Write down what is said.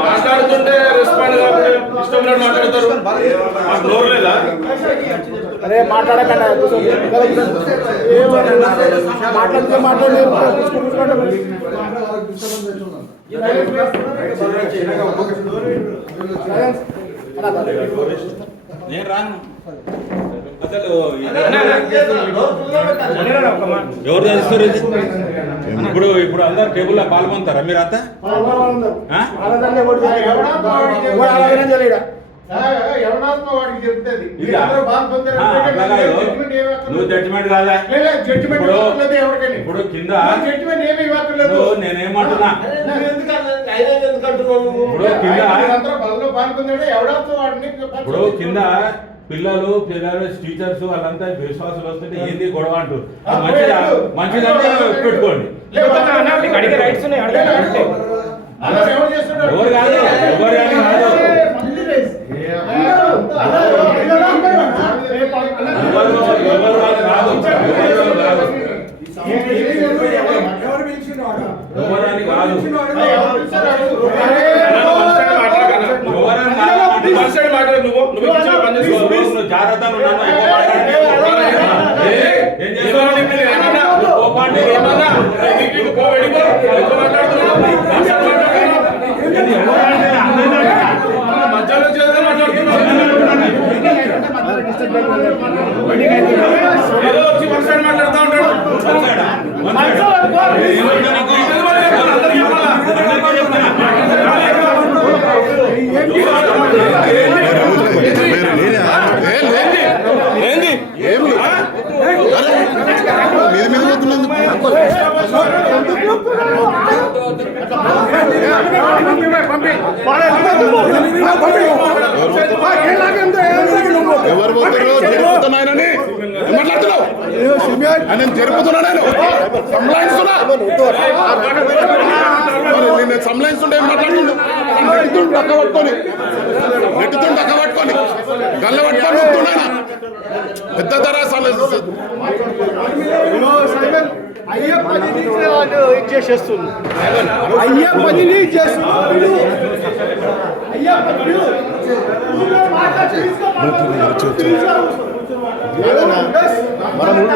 మాట్లాడుతుంటే రెస్పాండ్ కాబట్టి ఇష్టం మాట్లాడతారు. నోరు లేదా? అరే మాట్లాడకండి, మాట్లాడితే మాట్లాడే నేను రాను. అసలు ఎవరు చేస్తారు ఇది? ఇప్పుడు అందరు టేబుల్లో పాల్గొంటారా మీరు అంతా? నువ్వు జడ్జిమెంట్ కాదా? ఇప్పుడు కింద నేనేమంటున్నా, ఇప్పుడు కింద పిల్లలు టీచర్స్ వాళ్ళంతా విశ్వాసాలు వస్తుంటే ఏంది గొడవ అంటారు. మంచిదంటే పెట్టుకోండి. ఎవరు కాదు, ఎవరు కానీ కాదు, జాగ్రత్త. ఏదో వచ్చి వన్ మాట్లాడుతూ ఉంటాడు. ఎవరు పోతారో జరుపుతున్నాయని మాట్లాడుతున్నావు. నేను జరుపుతున్నా, నేను సంలైస్తుంటే మాట్లాడుతుండే. నెట్టుతుండు పక్క పట్టుకొని గల్ల పట్టుకొని వస్తున్నాయన పెద్ద ధర చేసేస్తుంది. మనం